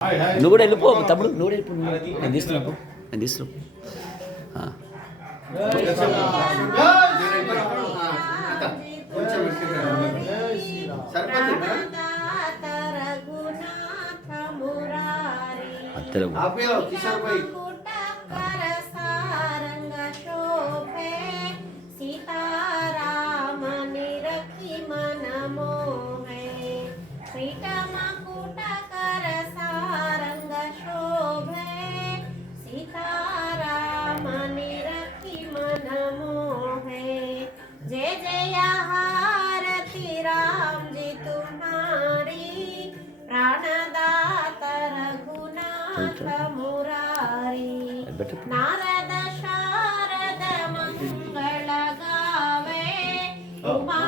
నువ్వు కూడా వెళ్ళిపో తమ్ముడు. నువ్వు కూడా వెళ్ళిపో. నేను తీసుకున్నాను నేను తీస్తున్నా. ఆ. అత్తలు. కిషోర్ భాయ్ जय ನಾರದ ಶಾರದ ಮಂಗಳ ಗಾವೆ ಉಮಾ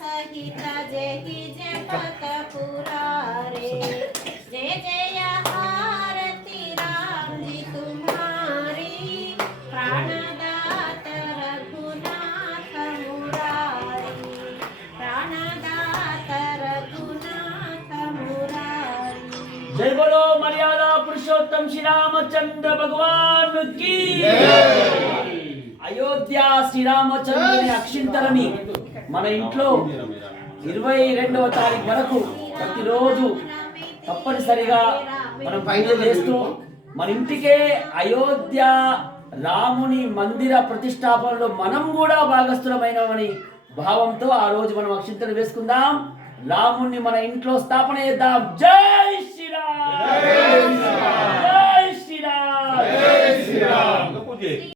ಸಹಿತ ಜಗಿ ಜಪತ ಪುರಾರೆ ಜಯ ಜಯ ಹಾರತಿ ರಾಮಿ ತುಮಾರಿ ಪ್ರಾಣದಾತ ರಘುನಾಥ ಮುರಾರಿ ಪ್ರಾಣದಾತ ರಘುನಾಥ ಮುರಾರಿ ಜಯ ಬೋಲೋ శ్రీరామచంద్ర భగవాన్కి. అయోధ్య శ్రీరామచంద్రుని అక్షింతలని మన ఇంట్లో ఇరవై రెండవ తారీఖు వరకు ప్రతిరోజు తప్పనిసరిగా మనం పైన చేస్తూ మన ఇంటికే అయోధ్య రాముని మందిర ప్రతిష్టాపనలో మనం కూడా భాగస్థులమైనమని భావంతో ఆ రోజు మనం అక్షింతలు వేసుకుందాం. రాముణ్ణి మన ఇంట్లో స్థాపన చేద్దాం. జై శ్రీరామ్! జై శ్రీరామ్